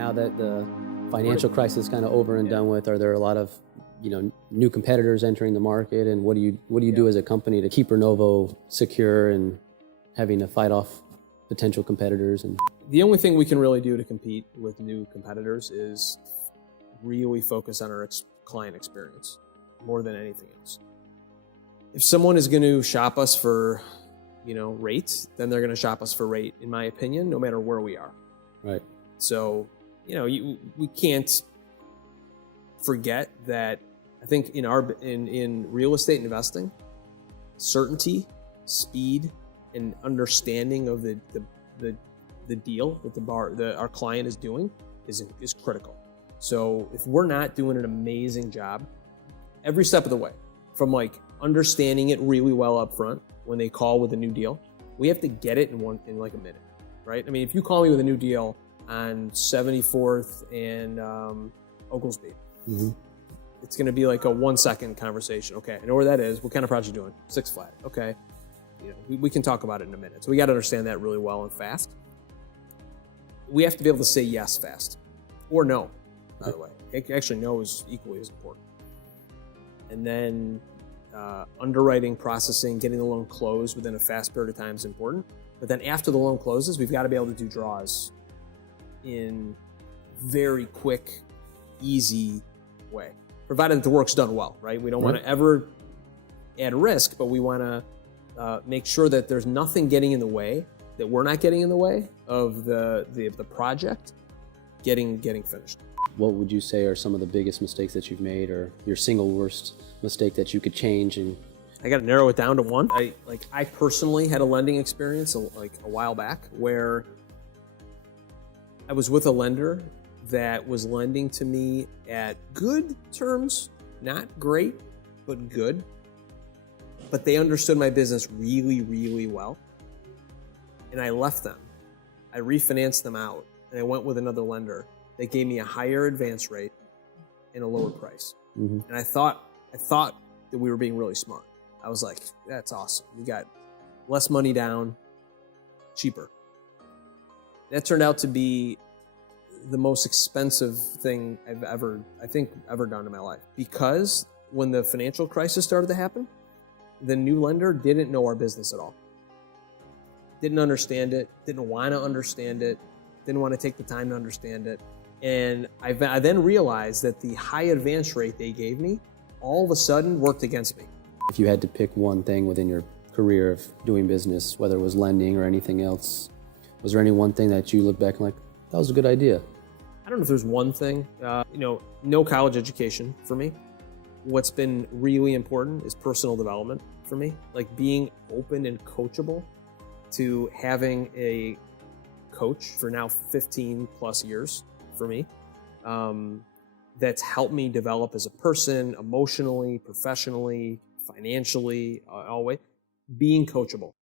Now that the financial crisis is kind of over and done with, are there a lot of new competitors entering the market, and what do you do as a company to keep Renovo secure and having to fight off potential competitors? And the only thing we can really do to compete with new competitors is really focus on our client experience more than anything else. If someone is going to shop us for rate, then they're going to shop us for rate, in my opinion, no matter where we are. Right. So we can't forget that. I think in real estate investing, certainty, speed, and understanding of the deal that our client is doing is critical. So if we're not doing an amazing job every step of the way, from like understanding it really well up front when they call with a new deal, we have to get it in like a minute, right? I mean, if you call me with a new deal on 74th and Oglesby, it's going to be like a 1-second conversation. Okay, I know where that is. What kind of project are you doing? Six Flat. Okay, we can talk about it in a minute. So we got to understand that really well and fast. We have to be able to say yes fast, or no. By the way, actually, no is equally as important. And then underwriting, processing, getting the loan closed within a fast period of time is important. But then after the loan closes, we've got to be able to do draws in very quick, easy way, provided that the work's done well, right? We don't want to ever add risk, but we want to make sure that there's nothing getting in the way, that we're not getting in the way of the project getting finished. What would you say are some of the biggest mistakes that you've made, or your single worst mistake that you could change? And I got to narrow it down to one. I personally had a lending experience a while back where I was with a lender that was lending to me at good terms, not great, but good. But they understood my business really, really well. And I left them. I refinanced them out, and I went with another lender. They gave me a higher advance rate and a lower price. And I thought that we were being really smart. I was like, that's awesome. We got less money down, cheaper. That turned out to be the most expensive thing I've ever done in my life. Because when the financial crisis started to happen, the new lender didn't know our business at all. Didn't understand it, didn't want to understand it, didn't want to take the time to understand it. And I then realized that the high advance rate they gave me all of a sudden worked against me. If you had to pick one thing within your career of doing business, whether it was lending or anything else, was there any one thing that you look back and like, that was a good idea? I don't know if there's one thing. No college education for me. What's been really important is personal development for me, like being open and coachable to having a coach for now 15 plus years for me, that's helped me develop as a person, emotionally, professionally, financially, always being coachable.